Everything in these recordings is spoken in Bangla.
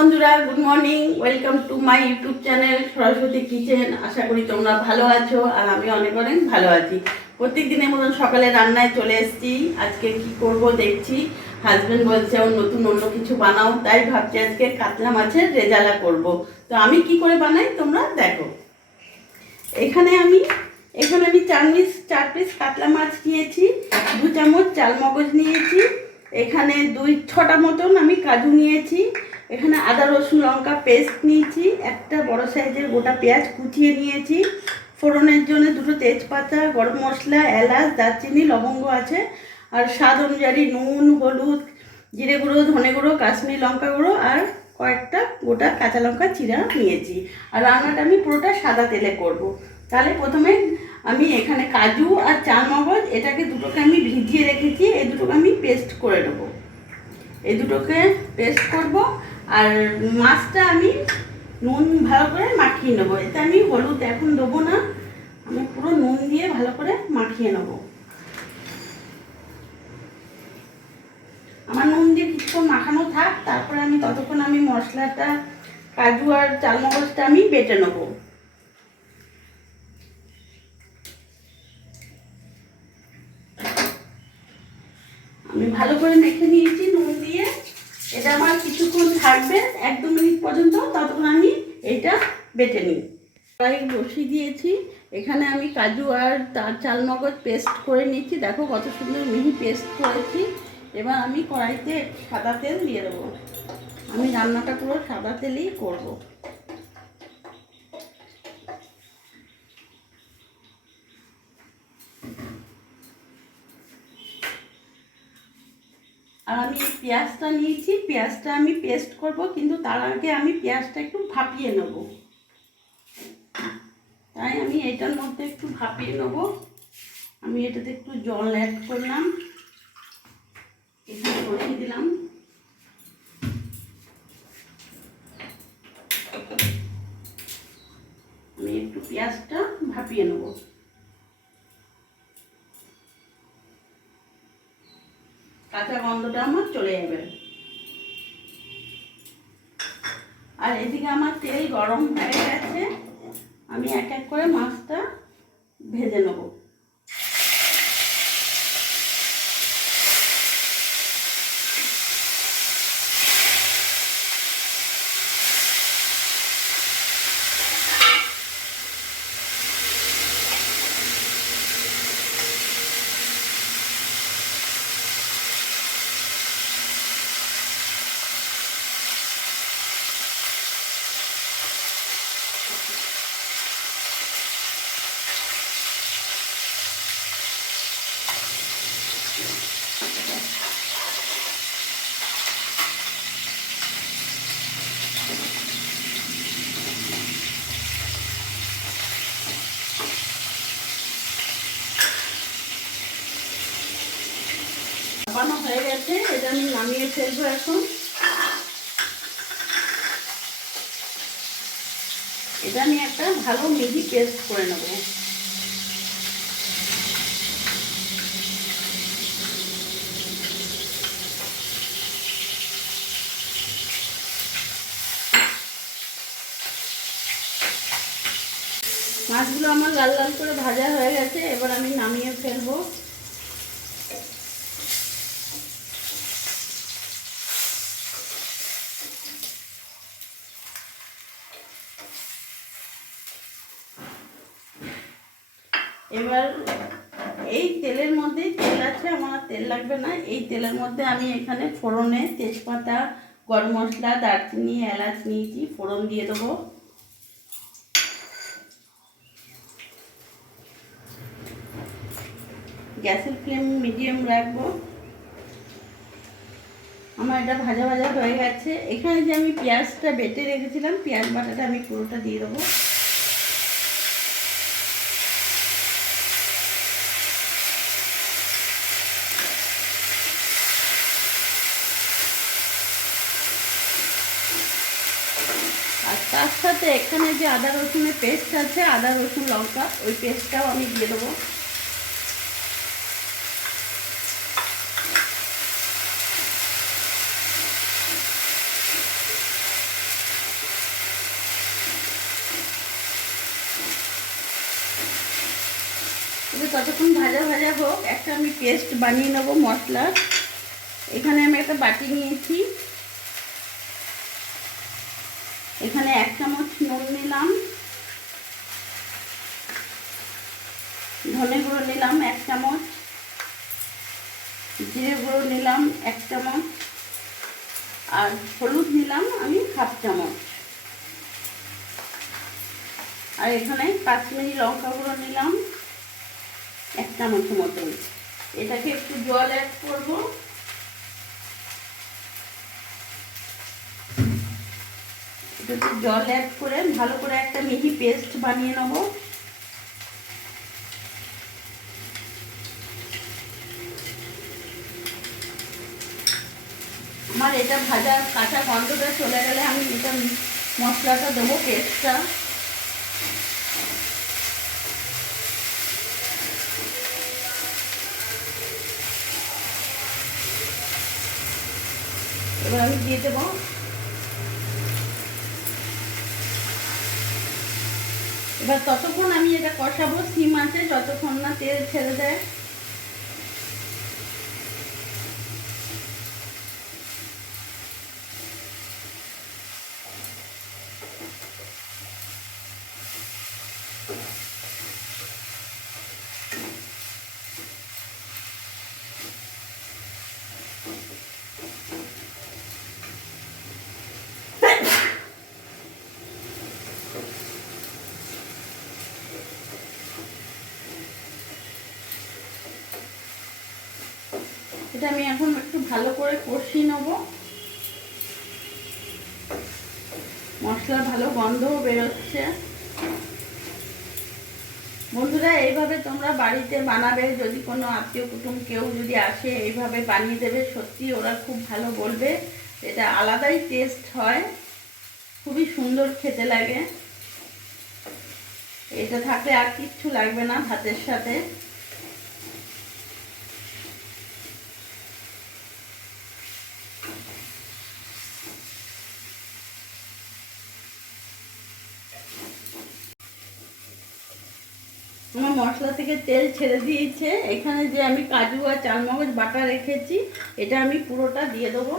বন্ধুরা, good morning. Welcome to my YouTube channel Saraswati kitchen. আশা করি তোমরা ভালো আছো আর আমি অনেক অনেক ভালো আছি। প্রত্যেক দিনের মতন সকালে রান্নায় চলে এসেছি। আজকে কি করব দেখছি। হাজব্যান্ড বলছে ওর নতুন অন্য কিছু বানাও, তাই ভাবছি আজকে কাতলা মাছের রেজালা করব। তো আমি কি করে বানাই তোমরা দেখো। এখানে আমি 4 পিস কাতলা মাছ নিয়েছি, 2 চামচ চাল মগজ নিয়েছি, এখানে 6টা মতন আমি কাজু নিয়েছি, এখানে আদা রসুন লঙ্কা পেস্ট নিয়েছি, একটা বড় সাইজের গোটা পেঁয়াজ কুচিয়ে নিয়েছি, ফোড়নের জন্য 2টো তেজপাতা, গরম মশলা, এলাচ, দারচিনি, লবঙ্গ আছে, আর স্বাদ অনুযায়ী নুন, হলুদ, জিরে গুঁড়ো, ধনে গুঁড়ো, কাশ্মীরি লঙ্কা গুঁড়ো আর কয়েকটা গোটা কাঁচা লঙ্কা চিরা নিয়েছি। আর রান্নাটা আমি পুরোটা সাদা তেলে করব। তাহলে প্রথমে আমি এখানে কাজু আর চাল মগজ এটাকে দুটোকে আমি ভিজিয়ে রেখেছি, এই দুটোকে আমি পেস্ট করে নেবো। এই দুটোকে পেস্ট করব। আর মাছটা আমি নুন ভালো করে মাখিয়ে নেবো। এতে আমি হলুদ এখন দেবো না, আমি পুরো নুন দিয়ে ভালো করে মাখিয়ে নেবো। আমার নুন দিয়ে কিছুক্ষণ মাখানো থাক, তারপরে আমি ততক্ষণ আমি মশলাটা কাজু আর চাল মগজটা আমি বেটে নেবো। আমি ভালো করে মেখে নিয়েছি নুন দিয়ে। এটা আমার কিছুক্ষণ থাকবে, 1-2 মিনিট পর্যন্ত, ততক্ষণ আমি এটা বেটে নিই। কড়াই বসিয়ে দিয়েছি, এখানে আমি কাজু আর চাল মগজ পেস্ট করে নিচ্ছি। দেখো কত সুন্দর মিহি পেস্ট করেছি। এবার আমি কড়াইতে সাদা তেল দিয়ে দেবো। আমি রান্নাটা পুরো সাদা তেলেই করব। আর আমি এই পেঁয়াজটা নিয়েছি, পেঁয়াজটা আমি পেস্ট করব, কিন্তু তার আগে আমি পেঁয়াজটা একটু ভাপিয়ে নেব। তাই আমি এটার মধ্যে একটু ভাপিয়ে নেব। আমি এটাতে একটু জল অ্যাড করলাম, এখানে বসিয়ে দিলাম। আমি একটু পেঁয়াজটা ভাপিয়ে নেব। কাঁচা গন্ধটা আমার চলে যাবে। আর এদিকে আমার তেল গরম হয়ে গেছে, আমি এক এক করে মাছটা ভেজে নেব। ভাপানো হয়ে গেছে, এটা আমি নামিয়ে ফেলবো এখন। এটা আমি একটা ভালো মিহি পেস্ট করে নেব। মাছগুলো আমার লাল লাল করে ভাজা হয়ে গেছে, এবার আমি নামিয়ে ফেলবো। এবার এই তেলের মধ্যেই, তেল আছে আমার, তেল লাগবে না, এই তেলের মধ্যে আমি এখানে ফোড়নে তেজপাতা, গরম মশলা, দারচিনি, এলাচ নিয়েছি, ফোড়ন দিয়ে দেবো। গ্যাসের ফ্লেম মিডিয়াম রাখবো। আমার এটা ভাজা ভাজা হয়ে গেছে। এখানে যে আমি পেঁয়াজটা বেটে রেখেছিলাম, পেঁয়াজ বাটাটা আমি পুরোটা দিয়ে দেবো। আর তার সাথে এখানে যে আদা রসুনের পেস্ট আছে, আদা রসুন লঙ্কা, ওই পেস্টটাও আমি দিয়ে দেবো। ততক্ষণ ভাজা ভাজা হোক, একটা আমি পেস্ট বানিয়ে নেবো মশলার। এখানে আমি একটা বাটি নিয়েছি, এখানে 1 চামচ নুন নিলাম, ধনে গুঁড়ো নিলাম 1 চামচ, জিরে গুঁড়ো নিলাম 1 চামচ, আর হলুদ নিলাম আমি 1/2 চামচ, আর এখানে কাশ্মীরি লঙ্কা গুঁড়ো নিলাম 1 চামচ মতন। এটাকে একটু জল অ্যাড করব। একটু জল অ্যাড করে ভালো করে একটা মিহি পেস্ট বানিয়ে নেব। আমার এটা ভাজা কাঁচা গন্ধটা চলে গেলে আমি এটা মশলাটা দেবো, পেস্টটা। এবার আমি দিয়ে দেবো। এবার ততক্ষণ আমি এটা কষাবো সিম আছে, যতক্ষণ না তেল ছেড়ে দেয়। এটা আমি এখন একটু ভালো করে কষিয়ে নেব। মশলার ভালো গন্ধও বেরোচ্ছে। বন্ধুরা, এইভাবে তোমরা বাড়িতে বানাবে, যদি কোনো আত্মীয় কুটুম কেউ যদি আসে এইভাবে বানিয়ে দেবে, সত্যি ওরা খুব ভালো বলবে। এটা আলাদাই টেস্ট হয়, খুবই সুন্দর খেতে লাগে। এটা থাকলে আর কিচ্ছু লাগবে না ভাতের সাথে। আমার মশলা থেকে তেল ছেড়ে দিয়েছে। এখানে যে আমি কাজু আর চালমগজ বাটা রেখেছি, এটা আমি পুরোটা দিয়ে দেবো।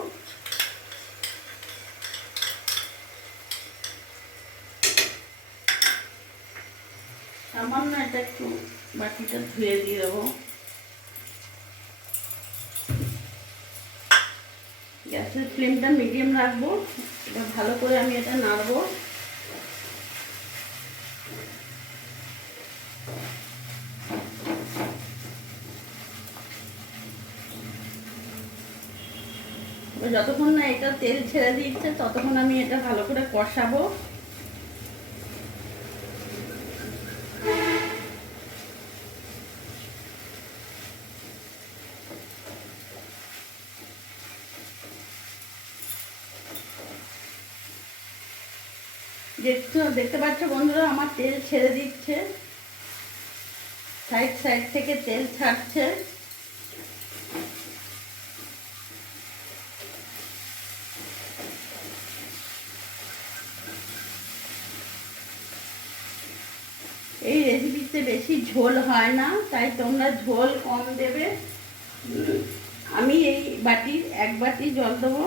সামান্য এটা একটু বাটিটা ধুয়ে দিয়ে দেবো। গ্যাসের ফ্লেমটা মিডিয়াম রাখবো। এটা ভালো করে আমি এটা নাড়বো। যতক্ষণ না এটা তেল ছেড়ে দিচ্ছে ততক্ষণ আমি এটা ভালো করে কষাবো। দেখতে পাচ্ছ বন্ধুরা, আমার তেল ছেড়ে দিচ্ছে, সাইড সাইড থেকে তেল ছাড়ছে। এই রেসিপিতে বেশি ঝোল হয় না, তাই তোমরা ঝোল কম দেবে। আমি এই বাটির 1 বাটি জল দেবো।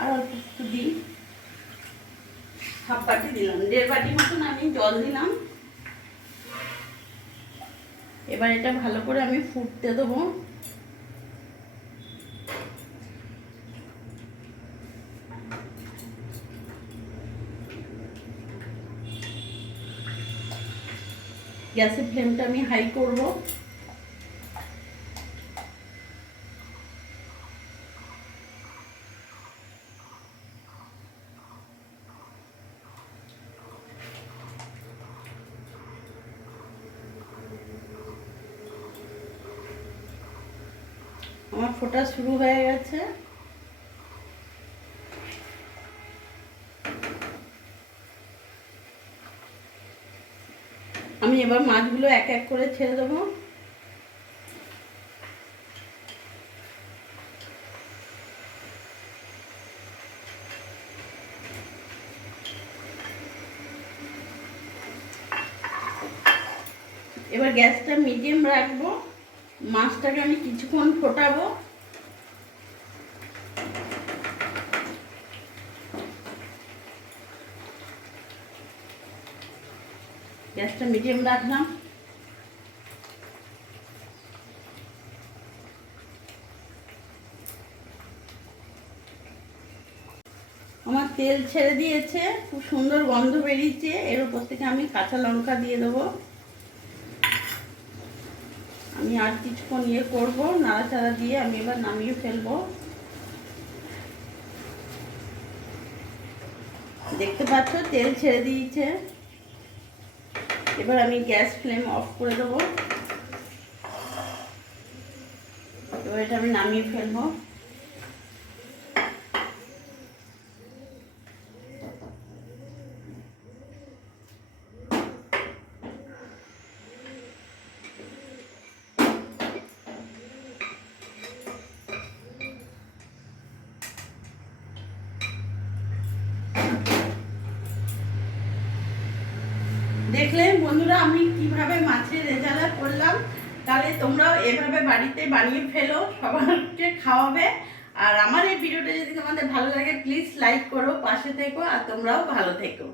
আর অল্প একটু দিই, 1/2 বাটি দিলাম, 1.5 বাটি মতন আমি জল দিলাম। এবার এটা ভালো করে আমি ফুটতে দেবো। গ্যাসের ফ্লেমটা আমি হাই করব। আমার ফোটা শুরু হয়ে গেছে। আমি এবার মাছগুলো এক এক করে ছেড়ে দেবো। এবার গ্যাসটা মিডিয়াম রাখবো, মাছটাকে আমি কিছুক্ষণ ফোটাবো। গ্যাসটা মিডিয়াম রাখলাম। আমার তেল ছেড়ে দিয়েছে, খুব সুন্দর গন্ধ বেরিয়েছে। এর উপর থেকে আমি কাঁচা লঙ্কা দিয়ে দেবো। আমি আর কিছুক্ষণ করবো, নাড়াচাড়া দিয়ে আমি এবার নামিয়ে ফেলবো। দেখতে পাচ্ছ তেল ছেড়ে দিয়েছে। এবার আমি গ্যাস ফ্লেম অফ করে দেবো। এবার এটা আমি নামিয়ে ফেলবো। দেখলে বন্ধুরা আমি কিভাবে মাছের রেজালা করলাম। তাহলে তোমরাও এভাবে বাড়িতে বানিয়ে ফেলো, সবাইকে খাওয়াবে। আর আমার এই ভিডিওটা যদি তোমাদের ভালো লাগে প্লিজ লাইক করো, পাশে থেকো, আর তোমরাও ভালো থেকো।